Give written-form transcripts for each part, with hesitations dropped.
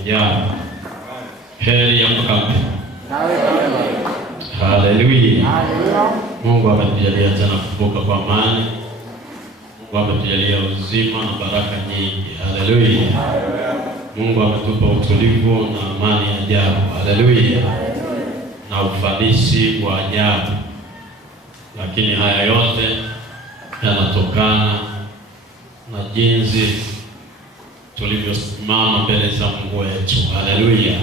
ajabu. Heri ya mkambi. Haleluya. Mungu ametujalia tena kuvuka kwa amani. Mungu ametujalia uzima na baraka nyingi. Haleluya. Mungu ametupa utulivu na amani ya ajabu. Haleluya. Na ufanisi wa ajabu. Lakini haya yote yanatokana na jinsi tulivyosimama mbele za Mungu wetu. Haleluya.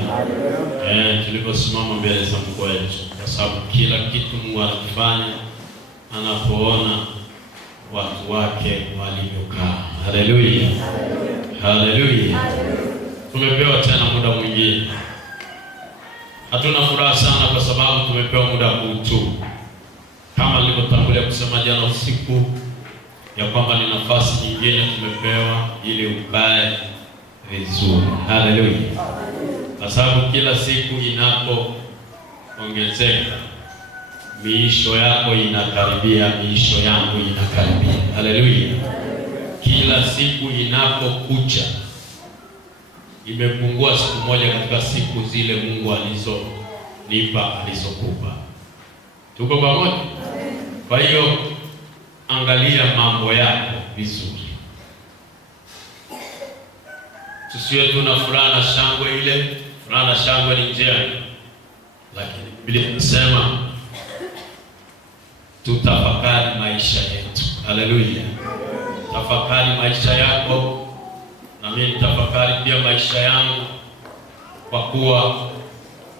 Tulivyosimama mbele za Mungu wetu, kwa sababu kila kitu Mungu anafanya anapoona watu wake walivyokaa. Haleluya. Haleluya. Tumepewa tena muda mwingine. Hatuna furaha sana kwa sababu tumepewa muda huu tu. Kama nilivyotangulia kusema jana usiku ya kwamba ni nafasi nyingine tumepewa ili ukae vizuri. Haleluya. Kwa sababu kila siku inapoongezeka, miisho yako inakaribia, miisho yangu inakaribia. Haleluya. Kila siku inapokucha, imepungua siku moja katika siku zile Mungu alizokupa. Tuko pamoja? Kwa hiyo angalia mambo yako vizuri. Tusiwe tuna furaha na shangwe ile. Furaha na shangwe ni njia, lakini Biblia inasema tutafakari maisha yetu. Haleluya. Tafakari maisha yako, na mimi nitafakari pia maisha yangu, kwa kuwa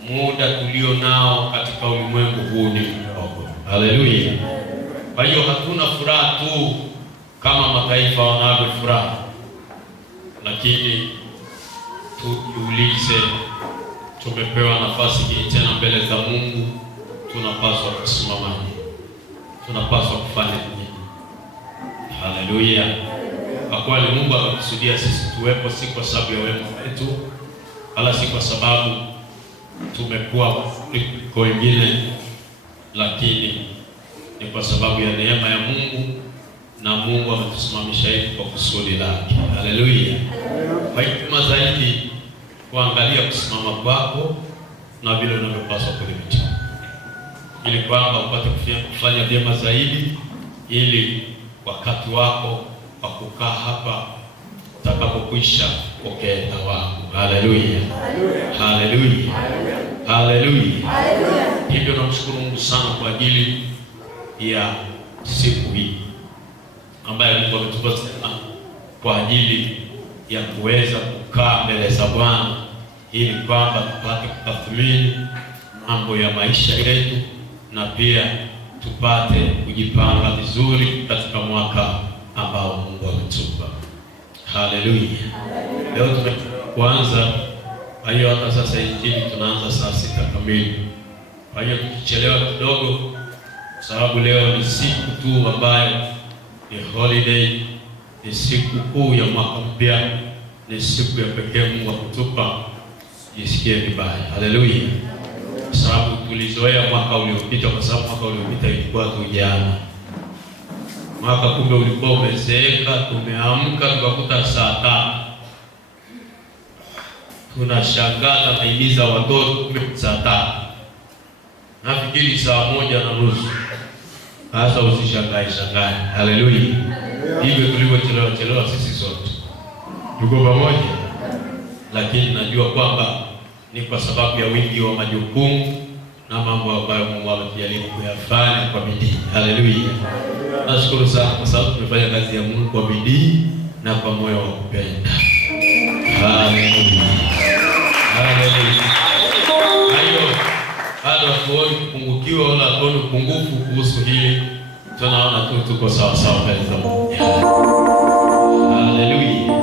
muda tulio nao katika ulimwengu huu ni mdogo. Haleluya. Kwa hiyo hatuna furaha tu kama mataifa wanavyo furaha, lakini tujiulize, tumepewa nafasi hii tena mbele za Mungu, tunapaswa kusimama, tunapaswa kufanya nini? Haleluya. Kwa kweli Mungu amekusudia sisi tuwepo, si kwa sababu ya wema wetu, wala si kwa sababu tumekuwa kuliko wengine, lakini ni kwa sababu ya neema ya Mungu, na Mungu ametusimamisha hivi kwa kusudi lake. Haleluya. Kwa hiyo zaidi kuangalia kusimama kwako na vile unavyopaswa kulipita, ili kwamba upate kufanya vyema zaidi, ili wakati wako wa kukaa hapa utakapokwisha pokea thawabu. Haleluya. Haleluya. Haleluya. Hivyo namshukuru Mungu sana kwa ajili ya siku hii ambayo Mungu ametupa kwa ajili ya kuweza kukaa mbele za Bwana, ili kwamba tupate kutathmini mambo ya maisha yetu, na pia tupate kujipanga vizuri katika mwaka ambao Mungu ametupa. Haleluya. Leo tunaanza, kwa hiyo hata sasa injili tunaanza saa 6 kamili. Kwa hiyo tukichelewa kidogo, sababu leo ni siku tu ambayo ni holiday, ni siku kuu ya mwaka mpya, ni siku ya pekee Mungu akutupa jisikie vibaya. Haleluya. Sababu tulizoea mwaka uliopita, kwa sababu mwaka uliopita ilikuwa tu jana. Mwaka kumbe ulikuwa umezeeka, tumeamka tukakuta saa 5. Tunashangaa tunahimiza watoto saa 5. Nafikiri saa 1:30. Sasa usishangae. Haleluya. Hivyo tulivyochelewa sisi sote. Tuko pamoja. Lakini najua kwamba ni kwa sababu ya wingi wa majukumu na mambo ambayo Mungu ametujalia kuyafanya kwa bidii. Haleluya. Nashukuru sana kwa sababu tumefanya kazi ya Mungu kwa bidii na kwa moyo wa kupenda. Haleluya. Haleluya. Hayo bado hatuoni kupungukiwa wala hatuoni upungufu kuhusu hili. Tunaona tu tuko sawa sawa mbele za Mungu. Haleluya.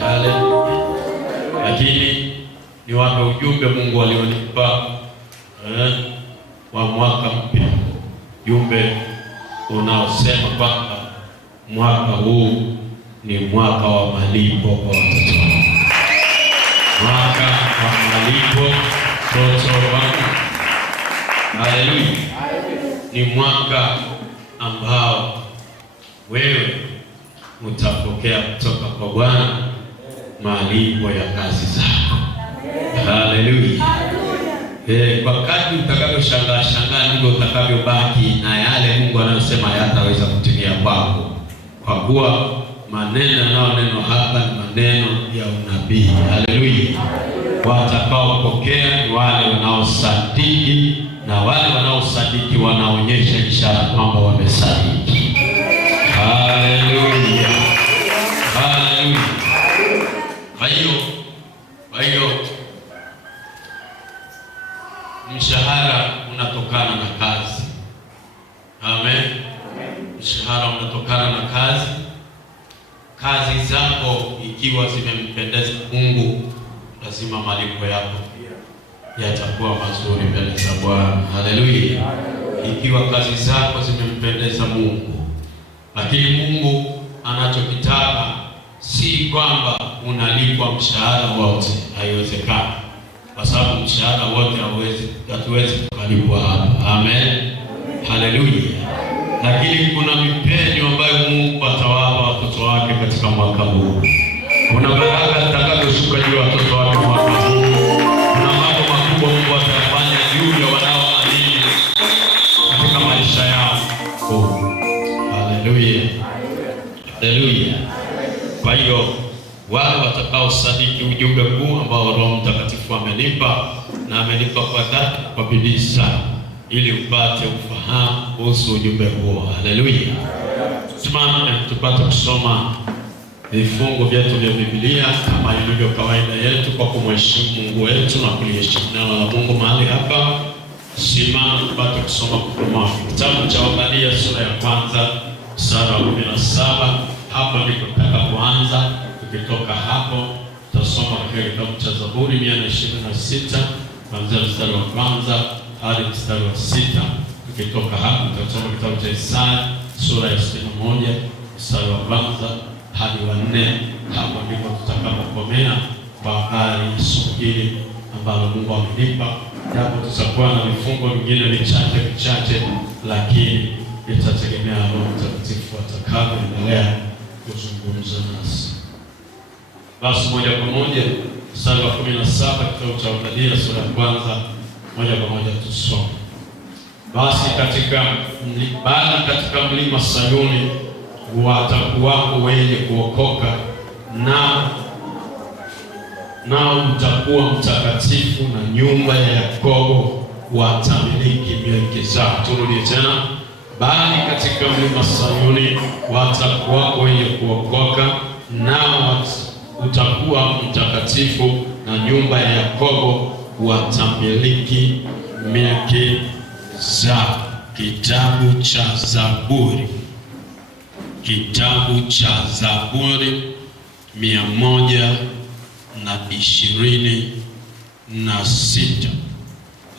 Haleluya. Lakini ni wape ujumbe Mungu alionipa wa mwaka mpya. Jumbe unaosema kwamba mwaka huu ni mwaka wa malipo kwa watoto. Mwaka wa malipo watoto wangu. Haleluya. Ni mwaka ambao wewe utapokea kutoka kwa Bwana malipo ya kazi zako. Haleluya. Kwa kadri utakavyoshangaa ndivyo utakavyobaki na yale Mungu anayosema hayataweza kutimia kwako, kwa kuwa maneno yanayonenwa hapa ni maneno ya unabii. Haleluya. Watakaopokea ni wale wanaosadiki, na wale wanaosadiki wanaonyesha ishara kwamba wamesadiki. Haleluya. Haleluya. Kwa hiyo mshahara unatokana na kazi. Amen. Mshahara unatokana na kazi. Kazi zako ikiwa zimempendeza Mungu, lazima malipo yako yatakuwa mazuri mbele za Bwana. Haleluya. Ikiwa kazi zako zimempendeza Mungu. Lakini Mungu anachokitaka si kwamba unalipwa mshahara wote, haiwezekani. Kwa sababu mshahara wote hatuwezi kulipwa hapa. Amen. Haleluya. Lakini kuna mipenyo ambayo Mungu atawapa watoto wake katika mwaka huu. Kuna baraka zitakazoshuka juu ya watoto wake mwaka huu. Kuna mambo makubwa Mungu atayafanya juu ya wanaoamini katika maisha yao. Haleluya. Haleluya. Kwa hiyo wale watakaosadiki ujumbe huu ambao Roho Mtakatifu amenipa, na amenipa kwa dhati, kwa bidii sana, ili upate ufahamu kuhusu ujumbe huo. Haleluya. Tusimame tupate kusoma vifungu vyetu vya Biblia kama ilivyo kawaida yetu, kwa kumheshimu Mungu wetu na kuliheshimu neno la Mungu mahali hapa. Simama tupate kusoma kutoka kitabu cha Obadia sura ya kwanza mstari wa 17. Hapo ndipo tutakapoanza. Tukitoka hapo tutasoma katika kitabu cha Zaburi 126 kuanzia mstari wa kwanza hadi mstari wa 6. Tukitoka hapo tutasoma kitabu cha Isaya sura ya 61 mstari wa kwanza hadi wa 4. Hapo ndipo tutakapokomea kwa habari ya somo hili ambalo Mungu amenipa. Hapo tutakuwa na vifungo vingine vichache, lakini itategemea Roho Mtakatifu atakavyoendelea kuzungumza nasi. Basi moja kwa moja mstari wa 17 kitabu cha Obadia sura ya kwanza, moja kwa moja tusome. Basi katika mlima Sayuni watakuwako wenye kuokoka, nao utakuwa mtakatifu, na nyumba ya Yakobo watamiliki milki zao. Turudie tena. Bali katika mlima Sayuni watakuwako wenye kuokoka, nao utakuwa mtakatifu, na nyumba ya Yakobo watamiliki milki zao. Kitabu cha Zaburi 126.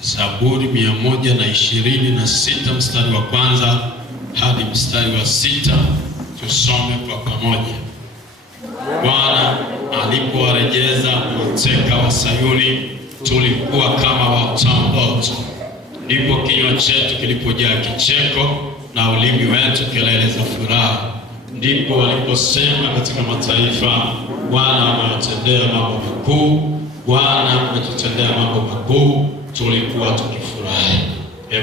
Zaburi 126 mstari wa kwanza hadi mstari wa 6. Tusome kwa pamoja. Bwana alipowarejeza mateka wa Sayuni, tulikuwa kama watamboto. Ndipo kinywa chetu kilipojaa kicheko, na ulimi wetu kelele za furaha. Ndipo waliposema katika mataifa, Bwana ametutendea mambo makuu. Bwana ametutendea mambo makuu, tulikuwa tukifurahi.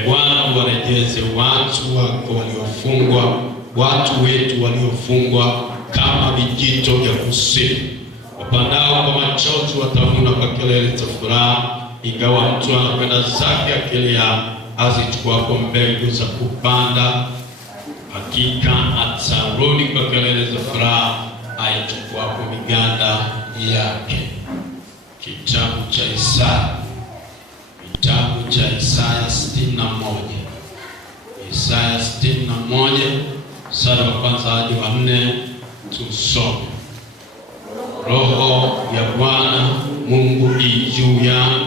Bwana, uwarejeze watu wako waliofungwa, watu wetu waliofungwa kama vijito vya kusini. Wapandao kwa machozi watavuna kwa kelele za furaha. Ingawa mtu anakwenda zake akilia, azichukuapo mbegu za kupanda, hakika atarudi kwa kelele za furaha, aichukuapo miganda yake. Kitabu cha Isaya 61. Isaya 61 mstari wa kwanza hadi wa 4. Tusome. Roho ya Bwana Mungu juu yangu,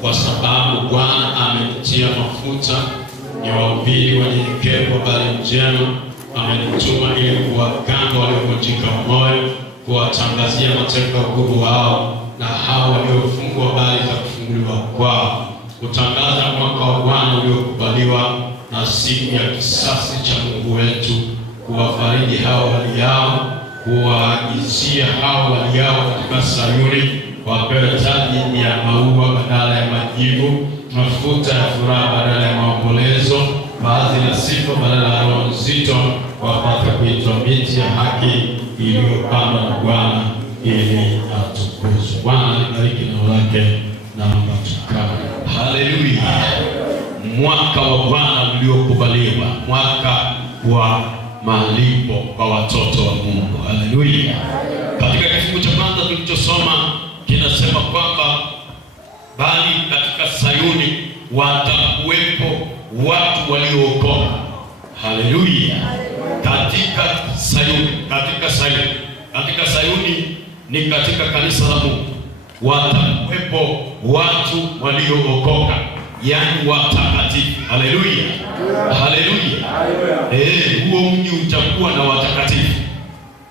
kwa sababu Bwana amenitia mafuta niwahubiri wanyenyekevu habari njema. Amenituma ili kuwaganga waliovunjika moyo, kuwatangazia mateka uhuru wao, na hao waliofungwa habari za kufunguliwa kwao, kutangaza mwaka wa Bwana uliokubaliwa, na siku ya kisasi cha Mungu wetu, kuwafariji hao waliao, kuwaagizia hao waliao katika Sayuni, wapewe taji ya maua badala ya majivu, mafuta ya furaha badala ya maombolezo, vazi la sifa badala ya roho nzito, wapate kuitwa miti ya haki iliyopandwa na Bwana ili atukuzwe. Bwana libariki neno lake na matukawa. Haleluya. Mwaka wa Bwana uliokubaliwa, mwaka wa malipo kwa watoto wa Mungu. Haleluya. Katika kifungu cha kwanza tulichosoma kinasema kwamba bali katika Sayuni watakuwepo watu waliookoka. Haleluya. Katika Sayuni ni katika kanisa la Mungu watakuwepo watu waliookoka, yani watakatifu. Haleluya. Haleluya. Huo mji utakuwa na watakatifu.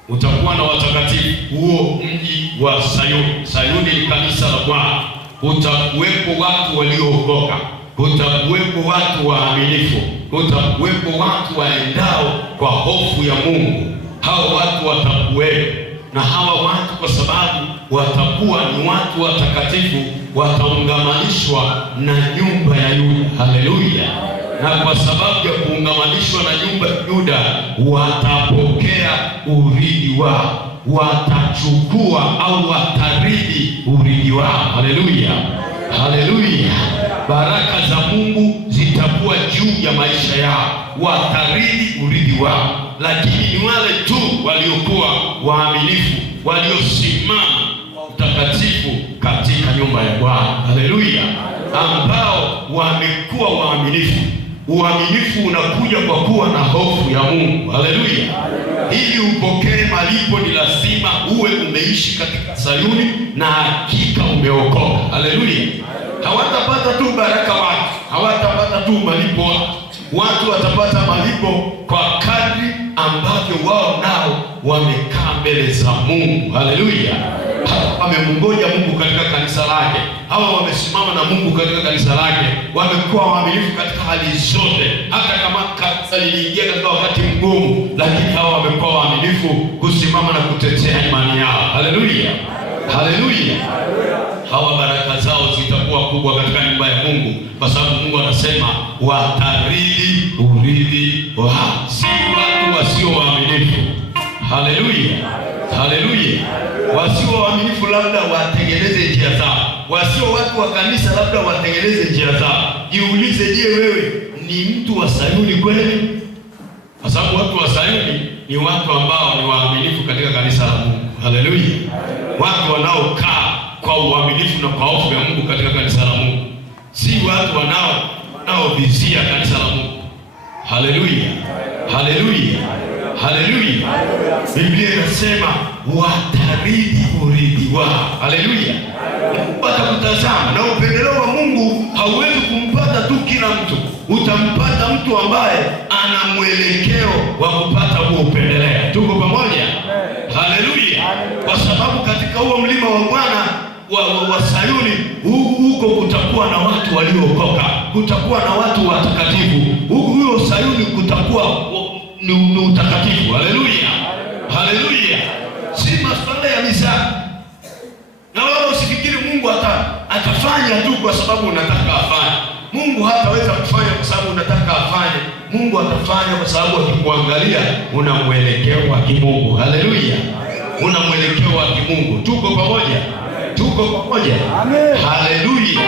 Utakuwa na watakatifu huo mji wa Sayuni. Sayuni ni kanisa la Bwana. Utakuwepo watu waliookoka. Utakuwepo watu waaminifu. Utakuwepo watu waendao kwa hofu ya Mungu. Hao watu watakuwepo. Na hawa watu kwa sababu watakuwa ni watu watakatifu, wataungamanishwa na nyumba ya Yuda. Haleluya. Na kwa sababu ya kuungamanishwa na nyumba ya Yuda, watapokea urithi wao, watachukua au watarithi urithi wao. Haleluya. Haleluya. Baraka za Mungu zitakuwa juu ya maisha yao, watarithi urithi wao. Lakini ni wale tu waliokuwa waaminifu, waliosimama utakatifu katika nyumba ya Bwana. Haleluya. Ambao wamekuwa waaminifu. Uaminifu unakuja kwa kuwa na hofu ya Mungu. Haleluya. Ili upokee malipo ni lazima uwe umeishi katika Sayuni na hakika umeokoka. Haleluya. Hawatapata tu baraka watu, hawatapata tu malipo watu, watapata malipo kwa kadri ambavyo wao nao wamekaa mbele za Mungu. Haleluya. Wamemngoja Mungu katika kanisa lake. Hawa wamesimama na Mungu katika kanisa lake. Wamekuwa waaminifu katika hali zote. Hata kama kanisa liliingia katika wakati mgumu, lakini hawa wamekuwa waaminifu kusimama na kutetea imani yao. Haleluya. Haleluya. Hawa baraka zao zitakuwa kubwa katika nyumba ya Mungu, kwa sababu Mungu anasema watarithi urithi wao. Si watu wasio waaminifu. Haleluya. Haleluya. Wasio waaminifu labda watengeneze njia zao. Wasio watu wa kanisa labda watengeneze njia zao. Jiulize, je, wewe ni mtu wa Sayuni kweli? Kwa sababu watu wa Sayuni ni watu ambao ni waaminifu katika kanisa la Mungu. Haleluya. Watu wanaokaa kwa uaminifu na kwa hofu ya Mungu katika kanisa la Mungu. Si watu wanaovizia kanisa la Mungu. Haleluya. Haleluya. Haleluya. Biblia inasema watarithi urithi wao. Haleluya. Watakutazama, na upendeleo wa Mungu hauwezi kumpata tu kila mtu. Utampata mtu ambaye ana mwelekeo wa kupata huo upendeleo. Tuko pamoja? Haleluya. Kwa sababu katika huo mlima wa Bwana wa Sayuni huko kutakuwa na watu waliookoka, kutakuwa na watu watakatifu. Huo Sayuni kutakuwa ni utakatifu. Haleluya. Haleluya. Si masuala ya mizaa. Na wala usifikiri Mungu atafanya tu kwa sababu unataka afanye. Mungu hataweza kufanya kwa sababu unataka afanye. Mungu atafanya kwa sababu akikuangalia una mwelekeo wa kimungu. Haleluya. Una mwelekeo wa kimungu. Tuko pamoja? Tuko pamoja? Amen. Haleluya.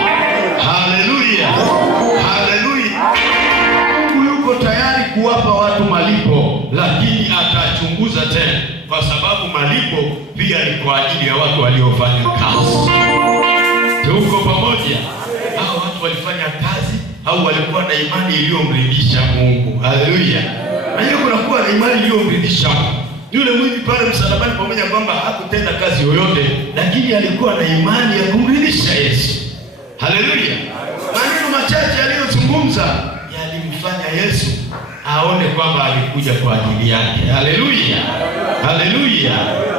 Haleluya. Haleluya. Mungu yuko tayari kuwapa watu malipo, lakini atachunguza tena, kwa sababu malipo pia ni kwa ajili ya watu waliofanya kazi. Tuko pamoja? Hao watu walifanya kazi au walikuwa na imani iliyomridhisha Mungu. Haleluya. Na hiyo kunakuwa na imani iliyomridhisha Mungu. Yule mwivi pale msalabani, pamoja kwamba hakutenda kazi yoyote, lakini alikuwa na imani ya kumridhisha Yesu. Haleluya. Maneno machache aliyozungumza yalimfanya Yesu aone kwamba alikuja kwa ajili yake. Haleluya. Haleluya.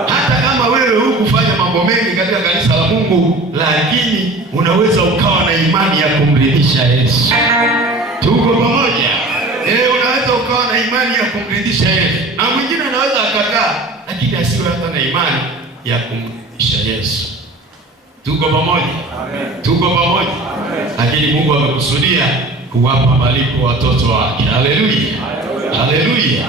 Hata kama wewe hukufanya mambo mengi katika kanisa la Mungu, lakini unaweza ukawa na imani ya kumridhisha Yesu. Tuko pamoja? Unaweza ukawa na imani ya kumridhisha Yesu. Na mwingine anaweza akakaa lakini asiwe hata na imani ya kumridhisha Yesu. Tuko pamoja? Amen. Tuko pamoja? Amen. Lakini Mungu amekusudia kuwapa malipo watoto wake. Haleluya. Haleluya.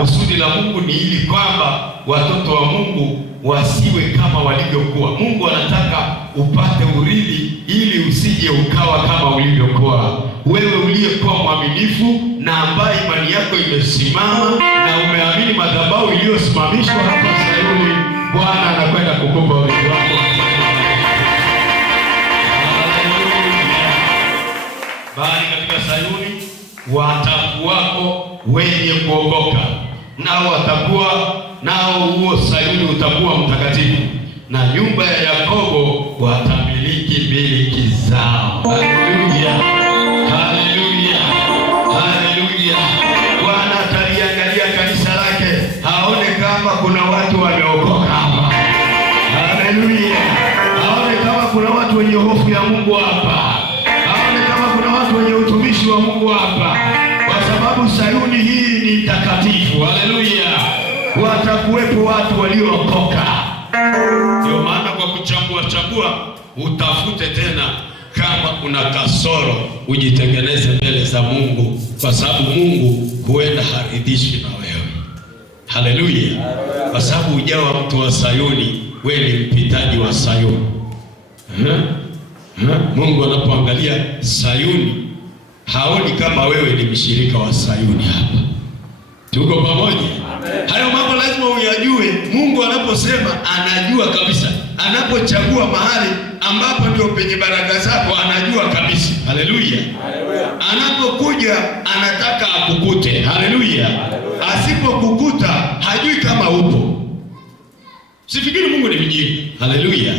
Kusudi la Mungu ni ili kwamba watoto wa Mungu wasiwe kama walivyokuwa. Mungu anataka upate urithi ili usije ukawa kama ulivyokuwa. Wewe uliyekuwa mwaminifu na ambaye imani yako imesimama na umeamini madhabahu iliyosimamishwa hapa Sayuni, Bwana anakwenda kukupa urithi wako. Bali katika Sayuni watakuwako wenye kuokoka, nao huo Sayuni utakuwa mtakatifu, na nyumba ya Yakobo watamiliki miliki zao. Haleluya, haleluya, haleluya. Bwana ataliangalia kanisa lake, aone kama kuna watu wameokoka hapa. Haleluya, aone kama kuna watu wenye hofu ya Mungu hapa, aone kama kuna watu wenye utumishi wa Mungu hapa, kwa sababu Sayuni hii ni takatifu. Haleluya, watakuwepo watu waliookoka. Ndio maana kwa kuchambua utafute tena kama kuna kasoro, ujitengeneze mbele za Mungu, kwa sababu Mungu huenda haridhishwi na wewe. Haleluya, kwa sababu ujawa mtu wa Sayuni, wewe ni mpitaji wa Sayuni. Mungu anapoangalia Sayuni haoni kama wewe ni mshirika wa Sayuni hapa. Tuko pamoja? Amen. Hayo mambo lazima uyajue. Mungu anaposema anajua kabisa. Anapochagua mahali ambapo ndio penye baraka zako anajua kabisa. Haleluya. Anapokuja anataka akukute. Haleluya. Asipokukuta hajui kama upo. Sifikiri Mungu ni mjinga. Haleluya.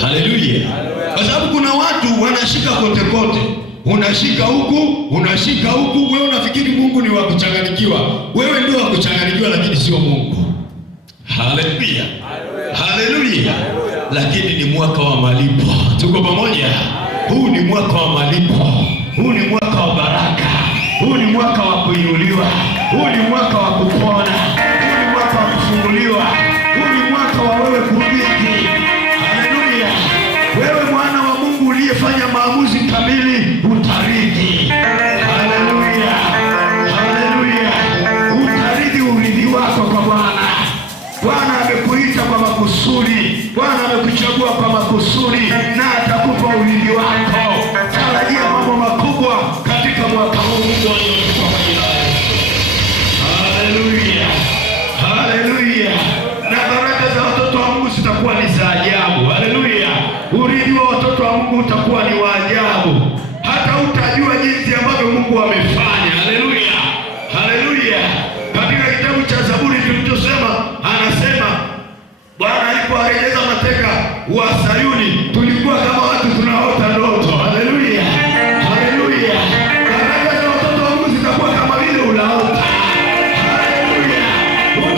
Haleluya. Kwa sababu kuna watu wanashika kote kote. Unashika huku, wewe unafikiri Mungu ni wa kuchanganyikiwa. Wewe ndio wa kuchanganyikiwa, lakini sio Mungu. Haleluya. Haleluya. Lakini ni mwaka wa malipo. Tuko pamoja? Huu ni mwaka wa malipo. Huu ni mwaka wa baraka. Huu ni mwaka wa kuinuliwa. Huu ni mwaka wa kupona. Huu ni mwaka wa kufunguliwa. Huu ni mwaka wa wewe kuridhi. Haleluya. Wewe mwana wa Mungu uliyefanya maamuzi kamili utarithi. Haleluya. Haleluya. Utarithi urithi wako kwa Bwana. Bwana amekuita kwa makusudi. Bwana amekuchagua kwa makusudi na atakupa urithi wako. Tarajia mambo makubwa katika mwaka huu. Haleluya. Haleluya. Na baraka za watoto wa Mungu zitakuwa ni za ajabu. Haleluya. Urithi wa watoto wa Mungu utakuwa ni wa ajabu. Hata utajua jinsi ambavyo Mungu amefanya. Haleluya. Haleluya. Katika kitabu cha Zaburi tulichosema, anasema Bwana alipowarejeza mateka wa Sayuni, tulikuwa kama watu tunaota ndoto. Haleluya. Haleluya. Baraka za watoto wa Mungu zitakuwa kama vile unaota. Haleluya.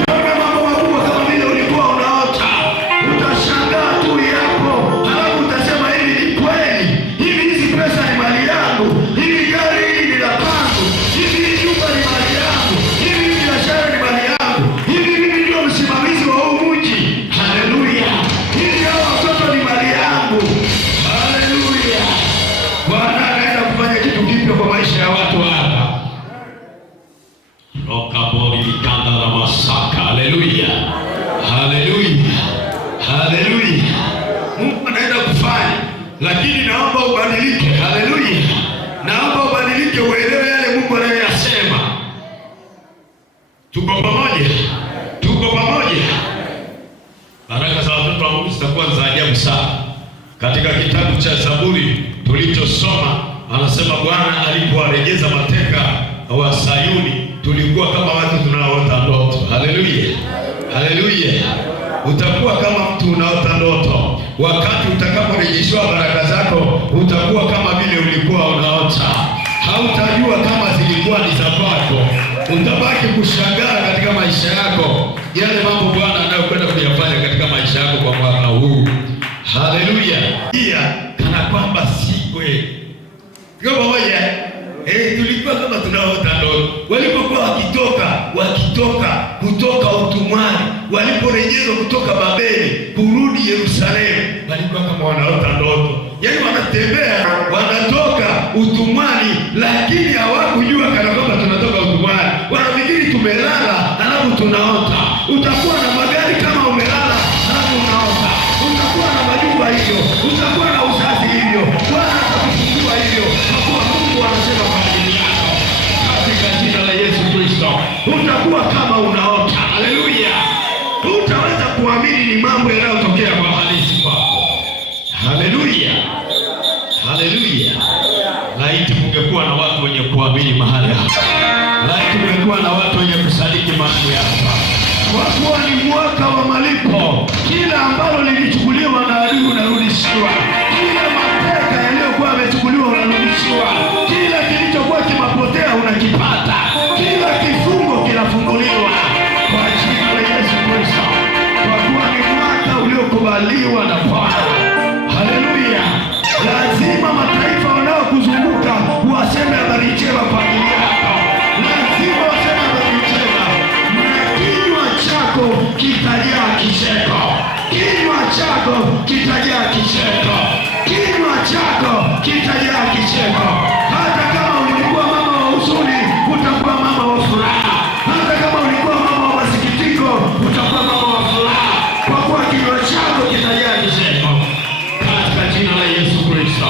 Utaona mambo makubwa kama vile ulikuwa unaota. Utashangaa tu yapo. Halafu utasema hivi ni kweli. Hizi pesa ni mali yangu. Hivi gari hili ni la kwangu. Hivi nyumba ni mali yangu. Hivi biashara ni mali yangu. Hivi mimi ndio msimamizi wa huu mji. Haleluya. Hivi hao watoto ni mali yangu. Haleluya. Bwana anaenda kufanya kitu kipya kwa maisha ya watu hapa. Rokabori likanda la masaka. Haleluya. Haleluya. Haleluya. Mungu anaenda kufanya, lakini naomba ubadilike. Haleluya. Naomba ubadilike, uelewe yale Mungu anayoyasema. Tuko pamoja? Tuko pamoja? Baraka za watoto wa Mungu zitakuwa za ajabu sana. Katika kitabu cha Zaburi tulichosoma, anasema Bwana alipowarejeza mateka wa Sayuni, tulikuwa kama watu tunaoota ndoto. Haleluya. Haleluya. Utakuwa kama mtu unaota ndoto. Wakati utakaporejeshewa baraka zako, utakuwa kama vile ulikuwa unaota. Hautajua kama zilikuwa ni za kwako. Utabaki kushangaa katika maisha yako yale mambo Bwana anayokwenda kuyafanya katika maisha yako kwa mwaka huu. Haleluya. Pia kana kwamba si kweli. Kwa pamoja, tulikuwa kama tunaota ndoto. Walipokuwa wakitoka kutoka utumwani, waliporejezwa kutoka Babeli kurudi Yerusalemu, walikuwa kama wanaota ndoto. Yaani wanatembea, wanatoka utumwani, lakini hawakujua kana kwamba tunatoka utumwani. Wanafikiri tumelala halafu tunaota. Utakuwa na magari kama umelala halafu unaota. Utakuwa na majumba hivyo, utakuwa na uzazi hivyo. Bwana atakufungua hivyo, kwa kuwa Mungu anasema kwa ajili yako. Katika jina la Yesu Kristo, utakuwa kama unaota. Haleluya! Utaweza kuamini ni mambo yanayotokea kwa halisi kwako. Haleluya! Haleluya! Laiti kungekuwa na watu wenye kuamini mahali hapa. Laiti kungekuwa na watu wenye kusadiki mahali hapa. Kwa kuwa ni mwaka wa malipo. Kila ambalo lilichukuliwa na adui unarudishiwa. Kila mateka yaliyokuwa yamechukuliwa unarudishiwa. Kila kilichokuwa kimapotea unakipata. Kila kifungo kinafunguliwa kwa jina la Yesu Kristo. Kwa kuwa ni mwaka uliokubaliwa na Bwana. Haleluya! Lazima mataifa wanaokuzunguka waseme habari njema kwa ajili yako. Lazima waseme habari njema. Kinywa chako kitajaa kicheko. Kinywa chako kitajaa kicheko. Kinywa chako kitajaa kicheko. Hata kama ulikuwa mama wa huzuni, utakuwa mama wa furaha. Hata kama ulikuwa mama wa masikitiko, utakuwa mama wa furaha. Kwa kuwa kinywa chako kitajaa kicheko. Katika jina la Yesu Kristo.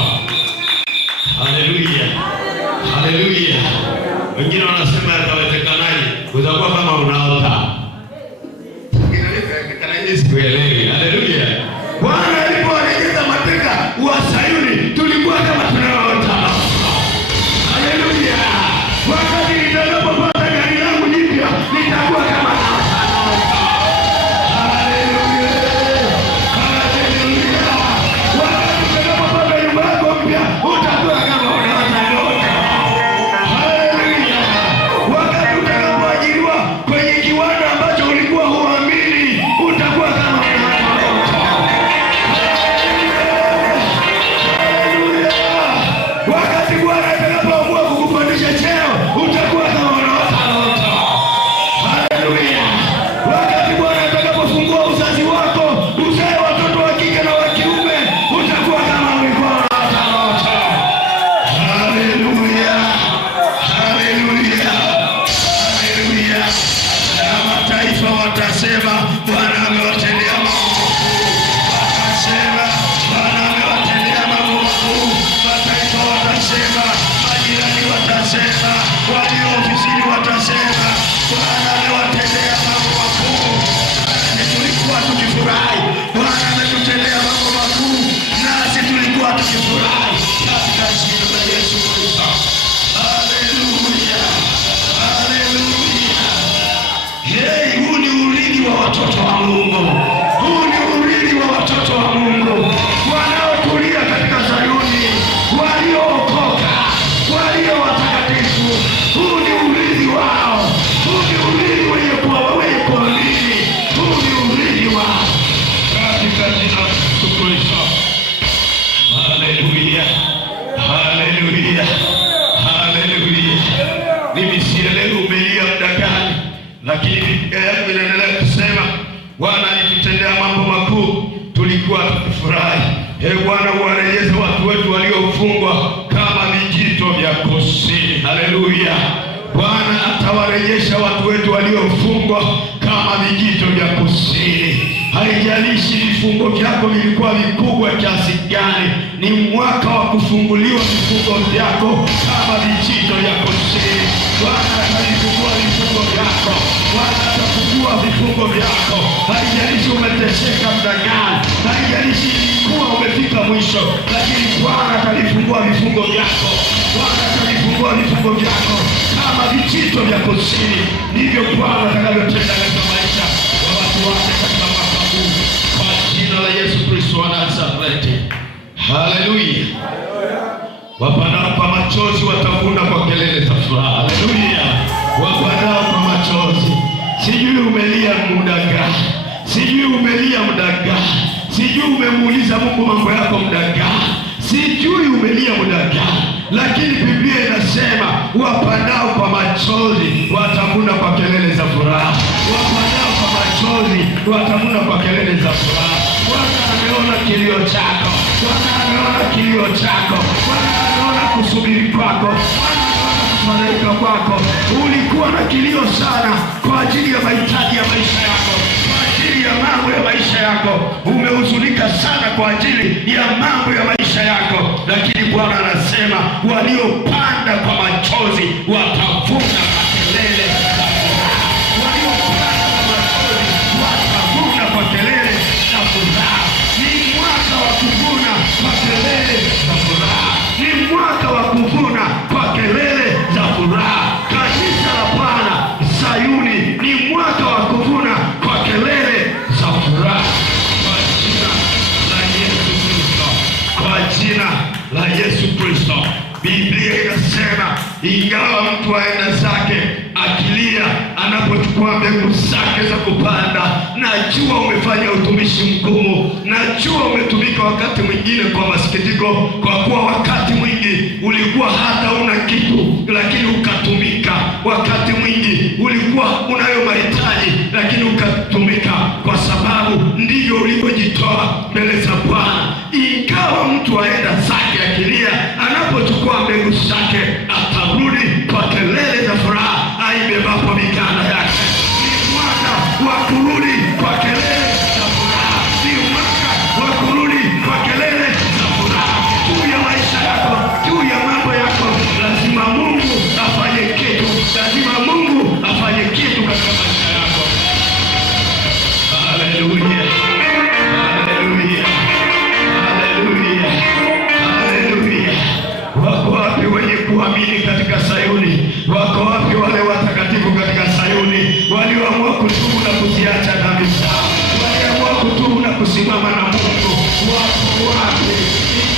Haleluya. Haleluya. Wengine wanasema yatawezekanaje? Utakuwa kama unaota. Sikuelewi. Haleluya. Bwana alipowarejesha mateka wa Sayuni, tulikuwa kama tunaota. Haleluya. Wakati nitakapopata gari langu jipya, nitakuwa kama naota. Haleluya. Haleluya. Wakati nitakapopata nyumba yako mpya, utakuwa kama unaota ndoto. Haleluya. Wakati utakapoajiriwa kwenye kiwanda ambacho ulikuwa huamini, utakuwa kama unaota ndoto. Haleluya. Wakati Bwana atakapoamua kukupandisha cheo, utakuwa kama unaota ndoto. Haleluya. Wakati Bwana atakapofungua uzazi wako, uzae watoto wa kike na wa kiume, utakuwa kama ulikuwa unaota ndoto. Haleluya. Haleluya. Haleluya. Na mataifa watasema Bwana amewatendea mambo makuu. Watasema Bwana amewatendea mambo makuu. Mataifa watasema, majirani watasema, walio ofisini watasema Bwana amewatendea mambo makuu. Nasi tulikuwa tukifurahi. Bwana ametutendea mambo makuu, nasi tulikuwa tukifurahi. Katika jina la Yesu Kristo. Haleluya. Haleluya. Huu ni urithi wa watoto wa Mungu. Huu ni urithi wa watoto wa Mungu wanaotulia katika Sayuni, waliookoka, walio watakatifu. Huu ni urithi wao. Huu ni urithi wenye kuamini. Huu ni urithi wao. Katika jina la Yesu Kristo. Haleluya. Haleluya. Haleluya. Mimi sielewi umelia muda gani, lakini Biblia yangu inaendelea kusema Bwana alitutendea mambo makuu, tulikuwa tukifurahi. Bwana uwarejeze watu wetu waliofungwa kama vijito vya kusini. Haleluya. Bwana atawarejesha watu wetu waliofungwa kama vijito vya kusini. Haijalishi vifungo vyako vilikuwa vikubwa kiasi gani, ni mwaka wa kufunguliwa vifungo vyako kama vijito vya kusini. Bwana atafungua vifungo vyako. Bwana atafungua vifungo vyako. Haijalishi umeteseka muda gani, haijalishi ilikuwa umefika mwisho, lakini Bwana atalifungua vifungo vyako. Bwana atalifungua vifungo vyako kama vijito vya kusini. Ndivyo Bwana atakavyotenda katika maisha ya watu wake katika mwaka huu, kwa jina la Yesu Kristo wa Nazareti. Haleluya. Wapandao kwa machozi watavuna kwa kelele za furaha. Haleluya. Wapandao kwa machozi. Sijui umelia muda gani, sijui umelia muda gani, sijui umemuuliza Mungu mambo yako muda gani, sijui umelia muda gani, lakini Biblia inasema anasema wapandao kwa machozi watavuna kwa kelele za furaha. Wapandao kwa machozi watavuna kwa kelele za furaha. Bwana ameona kilio chako. Bwana ameona kilio chako. Bwana ameona kusubiri kwako. Bwana ameona kufadhaika kwako. Ulikuwa na kilio sana kwa ajili ya mahitaji ya maisha yako, kwa ajili ya mambo ya maisha yako. Umehuzunika sana kwa ajili ya mambo ya maisha yako, lakini Bwana anasema waliopanda kwa machozi watavuna kwa kelele za furaha. Waliopanda kwa machozi watavuna kwa kelele za furaha. Ni mwaka wa kuvuna kwa kelele za furaha. Ni mwaka wa kuvuna kwa kelele za furaha. Kanisa la Bwana Sayuni, ni mwaka wa kuvuna kwa kelele za furaha. Kwa jina la Yesu Kristo, kwa jina la Yesu Kristo. Biblia inasema ingawa mtu aenda zake akilia anapochukua mbegu zake za kupanda, najua umefanya utumishi mgumu, najua umetumika wakati mwingine kwa masikitiko, kwa kuwa wakati mwingi ulikuwa hata una kitu lakini ukatumika. Wakati mwingi ulikuwa unayo mahitaji lakini ukatumika, kwa sababu ndivyo ulivyojitoa mbele za Bwana. Ingawa mtu aenda zake akilia, anapochukua mbegu zake atarudi kwa kelele za furaha aibebapo mikanda yake. Ni mwaka wa kurudi kwa kelele za furaha. Ni mwaka wa kurudi kwa kelele za furaha juu ya maisha yako, juu ya mambo yako. Lazima Mungu afanye kitu, lazima Mungu afanye kitu katika maisha yako. Haleluya, haleluya, haleluya, haleluya. Wako wapi wenye kuamini katika Sayuni? Wako wapi wale watakatifu katika Sayuni walioamua kutubu na kuziacha dhambi zao, waliamua kutubu na kusimama na Mungu? Wako wapi?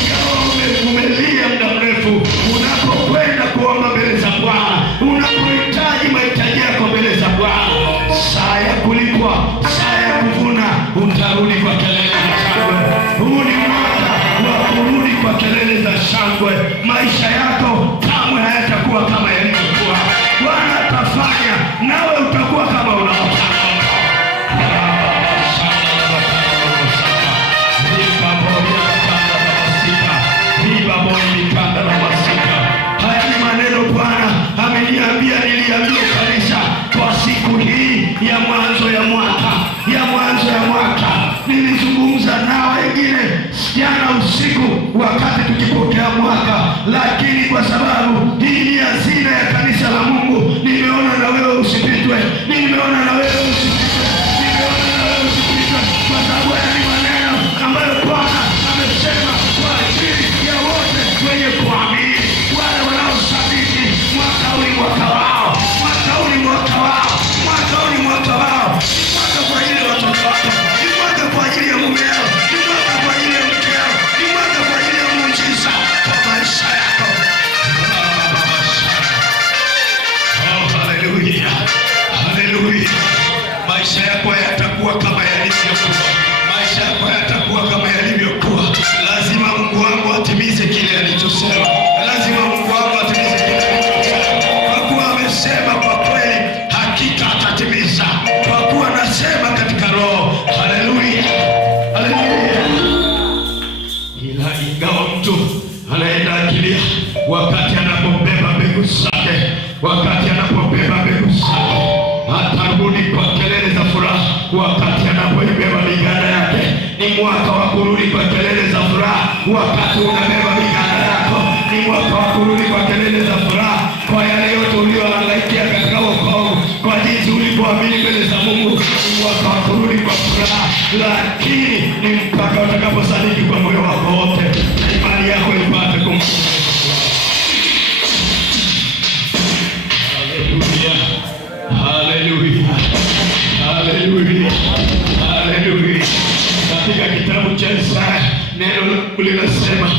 Ingawa umevumilia muda mrefu, unapokwenda kuomba mbele za Bwana, unapohitaji mahitaji yako mbele za Bwana, saa ya kulipwa, saa ya kuvuna, utarudi kwa kelele za shangwe. Huu ni mwaka wa kurudi kwa kelele za shangwe. Maisha yako kamwe hayatakuwa kama yalivyokuwa. Bwana atafanya, nawe utakuwa kama unaotaka. Haya ni maneno Bwana ameniambia niliambie kanisa kwa siku hii ya mwanzo ya mwaka, ya mwanzo ya mwaka. Nilizungumza na wengine jana usiku wakati tukipokea mwaka, lakini kwa sababu hii ni hazina ya kanisa la Mungu, nimeona na wewe usipitwe, nimeona na wewe usipitwe, nimeona na wewe usipitwe, kwa sababu haya ni maneno ambayo Bwana amesema kwa ajili ya wote wenye kuamini, wale wanaosadiki mwaka huu ni mwaka wao, mwaka huu ni mwaka wao, mwaka huu ni mwaka wao. Ni mwaka kwa ajili ya watoto wako, ni mwaka kwa ajili ya mume wako, ni mwaka kwa ajili ya mke wako, ni mwaka kwa ajili ya muujiza kwa maisha yako. Oh, haleluya, haleluya. Maisha yako yatakuwa kama yalivyokuwa, maisha yako yatakuwa kama yalivyokuwa. Lazima Mungu wangu atimize kile alichosema, lazima Mungu wangu atimize kile alichosema, kwa kuwa amesema kwa kweli, hakika atatimiza, kwa kuwa anasema katika Roho. Haleluya, haleluya. Ila ingawa mtu anaenda akilia wakati anapobeba mbegu zake, wakati anapobeba mbegu zake, atarudi kwa kelele za furaha wakati anapoibeba miganda yake. Ni mwaka wa kurudi kwa kelele za furaha wakati unabeba miganda yako. Ni mwaka wa kurudi kwa kelele za furaha kwa yale yote uliohangaikia katika wokovu, kwa jinsi ulivyoamini mbele za Mungu. Ni mwaka wa kurudi kwa furaha, lakini ni mpaka utakaposadiki kwa moyo wako wote na imani yako ipate kumshukuru. Haleluya, haleluya, haleluya. Katika kitabu cha Isaya neno linasema,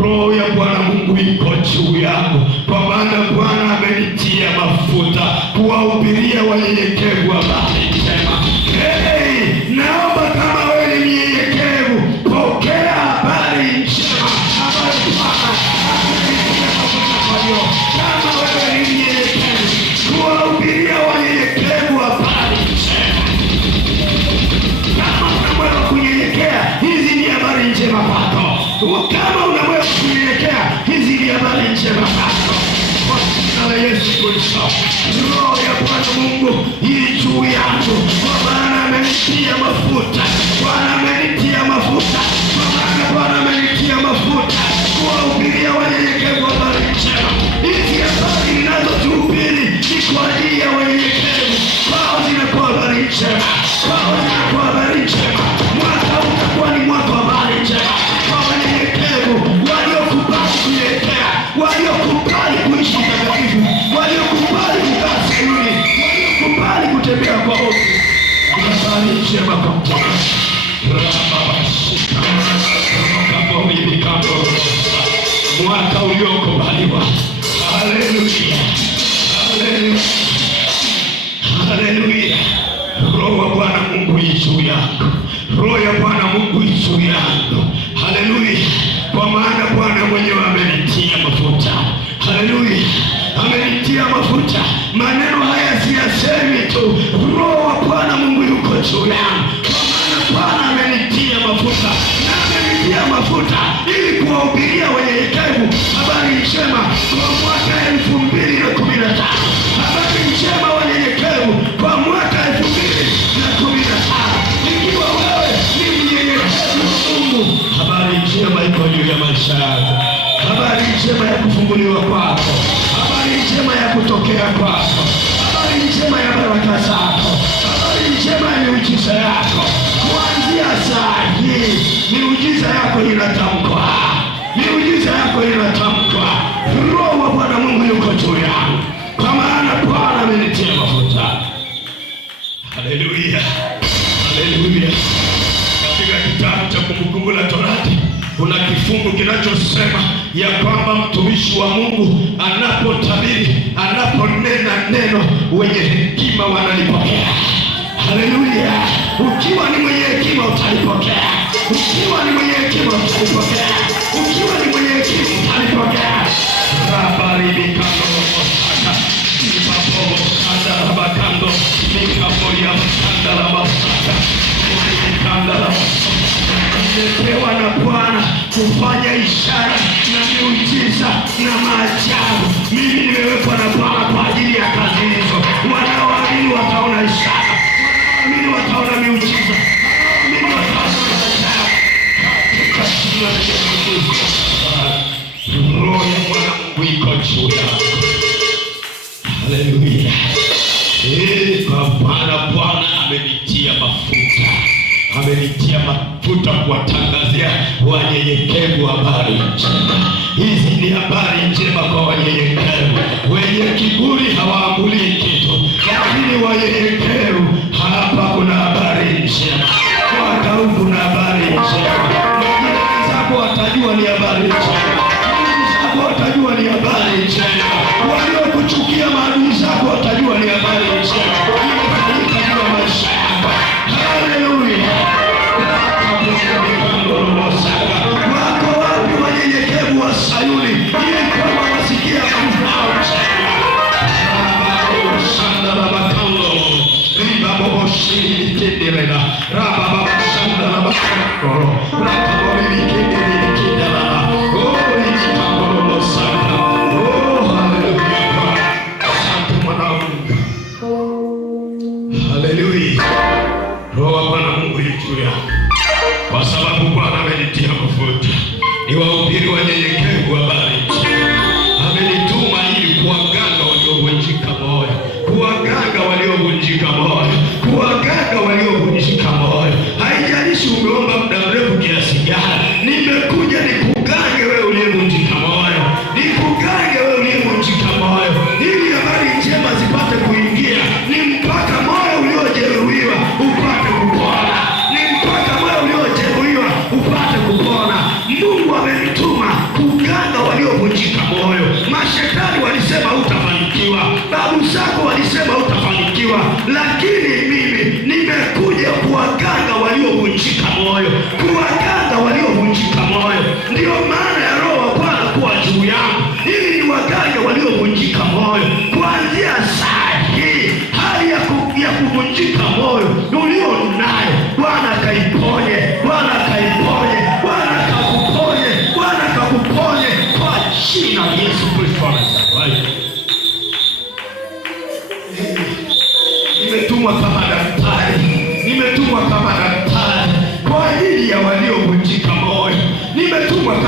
Roho ya Bwana Mungu iko juu yangu, kwa maana Bwana amenitia mafuta kuwahubiria wanyenyekevu habari njema. Hey, naomba kama wewe ni mnyenyekevu, pokea habari njema ambayo Bwana amenitia mafuta kwa hiyo. kunyenyekea. Hizi ni habari njema zako kwa jina la Yesu Kristo. Roho ya Bwana Mungu hii juu yangu, kwa maana amenitia mafuta. Bwana amenitia mafuta, kwa maana Bwana amenitia mafuta kuwahubiria wanyenyekevu habari njema. Hizi habari ninazozihubiri ni kwa ajili ya wanyenyekevu. Kwao zinakuwa habari njema, kwao zinakuwa habari njema. Mwaka utakuwa ni mwaka wa habari njema kwa wanyenyekevu waliokubali kunyenyekea, waliokubali kuishi takatifu, waliokubali kukaa Sayuni, waliokubali kutembea kwa hofu. Kuna habari njema kwa mtakatifu. Mwaka uliokubaliwa. Haleluya, haleluya, haleluya. Roho wa Bwana Mungu juu yangu, Roho ya Bwana Mungu juu yangu. Haleluya, kwa maana Bwana mwenyewe amenitia mafuta. Haleluya, amenitia mafuta. Maneno haya siyasemi tu, Roho wa Bwana Mungu yuko juu yangu, kwa maana Bwana amenitia mafuta na amenitia mafuta ili kuwahubiria wanyenyekevu habari njema kwa mwaka 2015. Habari njema wanyenyekevu kwa mwaka 2015. Ikiwa wewe ni mnyenyekevu wa Mungu, habari njema iko juu ya maisha yako. Habari njema ya kufunguliwa kwako, habari njema ya kutokea kwako, habari njema ya baraka zako, habari njema ya miujiza yako. Kuanzia saa hii miujiza yako inatamkwa, miujiza yako inatamkwa. Roho wa Bwana Mungu yuko juu yangu, kwa maana Bwana amenitia mafuta. Haleluya, haleluya. Katika kitabu cha Kumbukumbu la Torati kuna kifungu kinachosema ya kwamba mtumishi wa Mungu anapotabiri, anaponena neno, wenye hekima wanalipokea. Haleluya. Ukiwa ni mwenye hekima utalipokea, ukiwa ni mwenye hekima utalipokea, ukiwa ni mwenye hekima utalipokea. Rabaribikando mosaka ipapo kanda rabakando mikamoria kanda rabasaka kanda rabasaka. Nimepewa na Bwana kufanya ishara na miujiza na maajabu. Mimi nimewekwa na Bwana kwa ajili ya kazi hizo. Wanaoamini wataona ishara, wanaoamini wataona miujiza, wanaoamini wataona maajabu katika jina la Yesu Kristo. Roho ya Bwana Mungu iko juu yako. Haleluya. Kwa Bwana amenitia mafuta, amenitia mafuta kuwatangazia wanyenyekevu habari njema. Hizi ni habari njema kwa wanyenyekevu. Wenye kiburi hawaambulii kitu, lakini wanyenyekevu hapa kuna habari njema. Mwaka huu kuna habari njema. Majirani zako watajua ni habari njema, ndugu zako watajua ni habari njema, waliokuchukia maadui zako watajua ni habari njema. Imefanyika juu ya maisha yako. Haleluya. Wako wapi wanyenyekevu wa Sayuni ili kwamba wasikia kufao njema? Shanda la bakando riba bobo shiri kendelena raba baba shanda la bakando raba bobo kendelena kindala oh ikitambo lo saka oh haleluya. Asante mwanangu. Haleluya. Roho wa Bwana Mungu juu yako, kwa sababu Bwana amenitia mafuta niwahubiri wanyenyekevu habari njema. Amenituma ili kuwaganga waliovunjika moyo, kuwaganga waliovunjika moyo, kuwaganga waliovunjika moyo. Haijalishi umeomba muda mrefu kiasi gani, nimekuja nikugange wewe uliyevunjika moyo, nikugange wewe uliyevunjika moyo, ili habari njema zipate kuingia. Ni mpaka moyo uliojeruhiwa upate kupona, ni mpaka moyo uliojeruhiwa upate kupona. Mungu amenituma kuganga waliovunjika moyo. Mashetani walisema hutafanikiwa, babu zako walisema hutafanikiwa, lakini mimi nimekuja kuwaganga waliovunjika moyo, kuwaganga waliovunjika moyo. Ndiyo maana ya Roho wa Bwana kuwa juu yangu, ili niwagange waliovunjika moyo. Kuanzia saa hii hali ya kuvunjika moyo ulio nayo, Bwana kaiponye, Bwana kaiponye, Bwana kakuponye, Bwana kakuponye.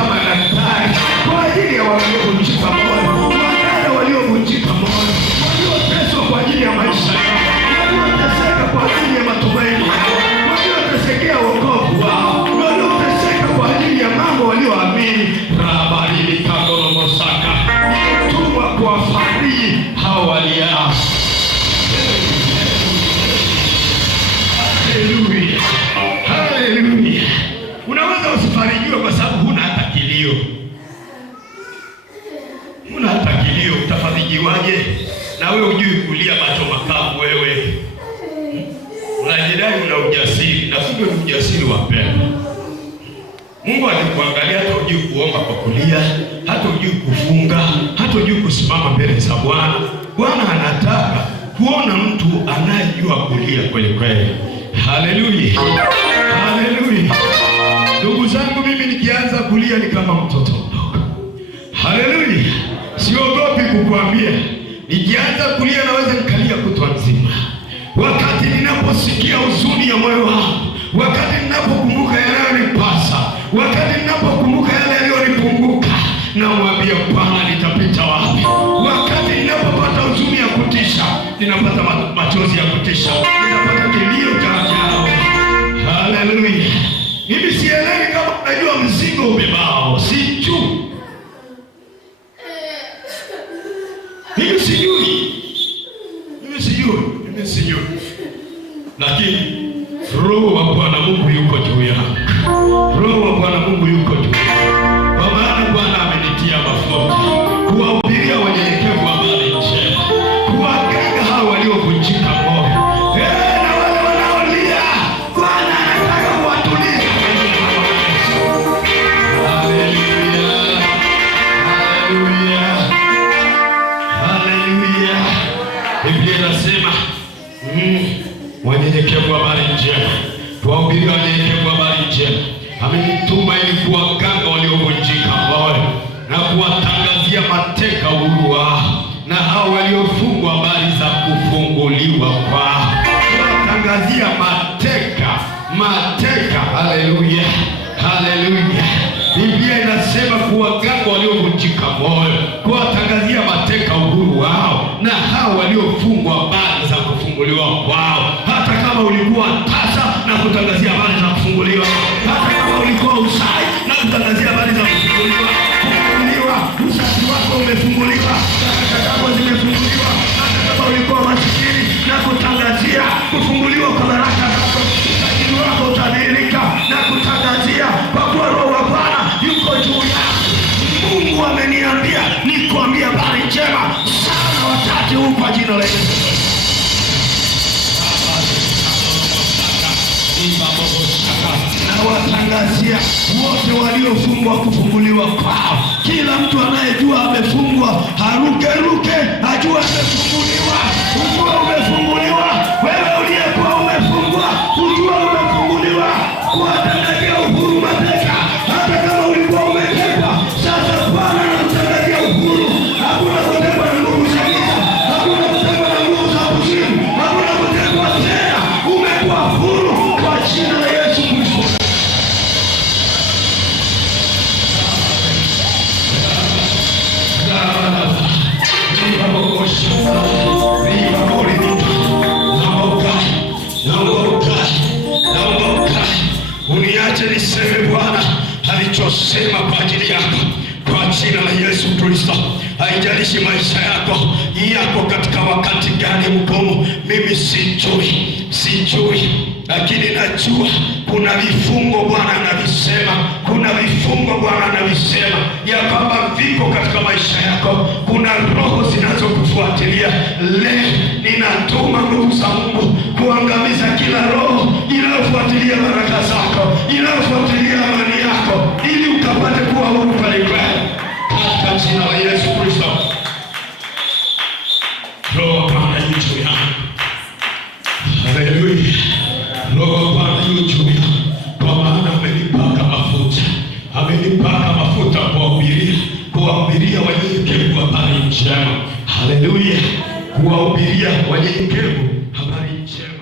kama daktari kwa ajili ya waliovunjika moyo, wadada waliovunjika moyo, walioteswa kwa ajili ya maisha yao, walioteseka kwa ajili ya matumaini yao, waliotesekea wokovu wao, walioteseka kwa ajili ya mambo walioamini. Rabari Kagolomosaka, nimetumwa kuwafariji hao waliao. Haleluya, haleluya. Unaweza usifarijiwe kwa sababu huna hata kilio. Huna hata kilio, utafarijiwaje? Na wewe hujui kulia macho makavu. Wewe unajidai una ujasiri, na kumbe ni ujasiri wa pendo. Mungu alikuangalia, hata hujui kuomba kwa kulia, hata hujui kufunga, hata hujui kusimama mbele za Bwana. Bwana anataka kuona mtu anayejua kulia kweli kweli. Haleluya, haleluya. Ndugu zangu, mimi nikianza kulia ni kama mtoto mdogo. Haleluya, siogopi kukuambia, nikianza kulia naweza nikalia kutwa nzima. Wakati ninaposikia huzuni ya moyo wangu, wakati ninapokumbuka yanayonipasa, wakati ninapokumbuka yale yaliyonipunguka, namwambia Bwana, nitapita wapi? Wakati ninapopata huzuni ya kutisha, ninapata machozi ya kutisha, ninapata kilio cha ajabu. Haleluya. Mimi sielewi kama unajua mzigo ubebao, sijui. Mimi sijui. Lakini Roho wa Bwana Mungu yuko juu yangu. Roho wa Bwana Mungu yuko juu yangu. Kwa maana Bwana amenitia mafuta kuwahubiria wanyenyekevu habari njema, kuwajenga hao waliovunjika moyo. Na wale wanaolia, Bwana anataka kuwatuliza. Haleluya. Haleluya. Haleluya. Biblia inasema wanyenyekevu habari njema, tuwahubirie wanyenyekevu habari njema. Amenituma ili kuwaganga waliovunjika moyo na kuwatangazia mateka uhuru wao, na hao waliofungwa habari za kufunguliwa kwao. Kuwatangazia mateka. Haleluya, haleluya. Biblia inasema kuwaganga waliovunjika moyo, kuwatangazia mateka uhuru wao, na hao waliofungwa habari za kufunguliwa kwao. Hata kama ulikuwa tasa, na kutangazia habari za kufunguliwa. Hata kama ulikuwa usai, na kutangazia habari za kufunguliwa. Usafi wako umefunguliwa, baraka zako zimefunguliwa. Hata kama ulikuwa masikini, na kutangazia kufunguliwa kwa baraka zako. Utajiri wako utadhihirika, na kutangazia kwa kuwa Roho wa Bwana yuko juu yako. Mungu ameniambia nikuambia habari njema sana wakati huu kwa jina la Yesu. Na watangazia wote waliofungwa kufunguliwa kwao. Kila mtu anayejua amefungwa haruke, ajua amefunguliwa. Ujua umefunguliwa. Wewe uliyekuwa umefungwa, ujua umefunguliwa. Kuwatangazia uhuru mateka. Hata kama ulikuwa umetekwa, sasa Bwana anakutangazia uhuru. Hakuna kutekwa na nguvu za giza, hakuna kutekwa na nguvu za kuzimu, hakuna kutekwa tena. Umekuwa huru kwa jina la Yesu Kristo. Uniache niseme Bwana alichosema kwa ajili yako, kwa jina la Yesu Kristo. Haijalishi maisha yako katika wakati gani mgumu, mimi sijui, lakini najua kuna vifungo Bwana anavisema, ya kwamba viko katika maisha yako. Kuna roho zinazokufuatilia. Leo ninatuma nguvu za Mungu kuangamiza kila roho inayofuatilia baraka zako, inayofuatilia amani yako, ili ukapate kuwa huru pale katika jina la Yesu Kristo. Roho wa Bwana yu juu yangu. Haleluya. Roho wa Bwana yu juu yangu, kwa maana amenipaka mafuta kuwahubiria wanyenyekevu habari njema. Haleluya. Kuwahubiria wanyenyekevu habari njema.